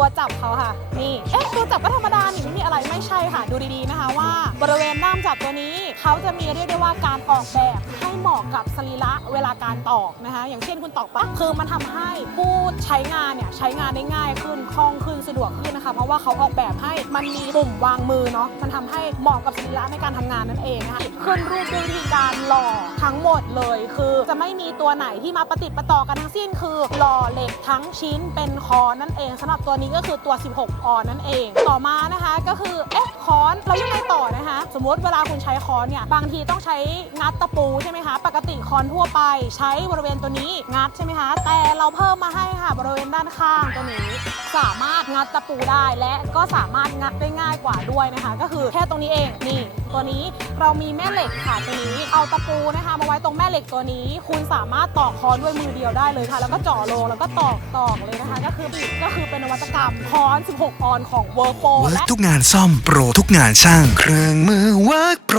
ตัวจับเขาค่ะ นี่ เอ๊ะ ตัวจับก็ทำ ใช่ค่ะดูดีๆนะคะว่า บริเวณด้ามจับตัวนี้ เขาจะมีเรียกได้ว่าการออกแบบให้เหมาะกับสรีระเวลาการตอกนะคะอย่างเช่นคุณตอกปะคือมันทำให้ผู้ใช้งานเนี่ยใช้งานได้ง่ายขึ้นคล่องขึ้นสะดวกขึ้นนะคะเพราะว่าเขาออกแบบให้มันมีปุ่มวางมือเนาะมันทำให้เหมาะกับสรีระในการทำงานนั่นเองนะคะขึ้นรูปด้วยวิธีการหล่อทั้งหมดเลย คือจะไม่มีตัวไหนที่มาประติดประต่อกันทั้งสิ้นคือหล่อเหล็กทั้งชิ้นเป็นคอนนั่นเองสำหรับตัวนี้ก็คือตัว 16 ออนนั่นเอง ต่อมานะคะก็คือ คอนเรายังไงต่อนะคะ สมมติเวลาคุณใช้คอนเนี่ยบางทีต้องใช้งัดตะปูใช่ไหมคะปกติคอนทั่วไป ใช้บริเวณตัวนี้งัดใช่ไหมคะแต่เราเพิ่มมาให้ค่ะบริเวณด้านข้างตัวนี้สามารถ งัดตะปูได้และก็สามารถงัดได้ง่ายกว่าด้วยนะคะ ก็คือแค่ตรงนี้เองนี่ตัวนี้เรามีแม่เหล็กค่ะตัวนี้ เอาตะปูนะคะ มาไว้ตรงแม่เหล็กตัวนี้ คุณสามารถตอกคอนด้วยมือเดียวได้เลยค่ะ แล้วก็เจาะโลงแล้วก็ตอกตอกเลยนะคะ ก็คือก็คือเป็นนวัตกรรมคอน 16 ออนของเวิร์กโปรและทุกงานซ่อมโปรทุกงานช่าง เครื่องมือเวิร์กโปร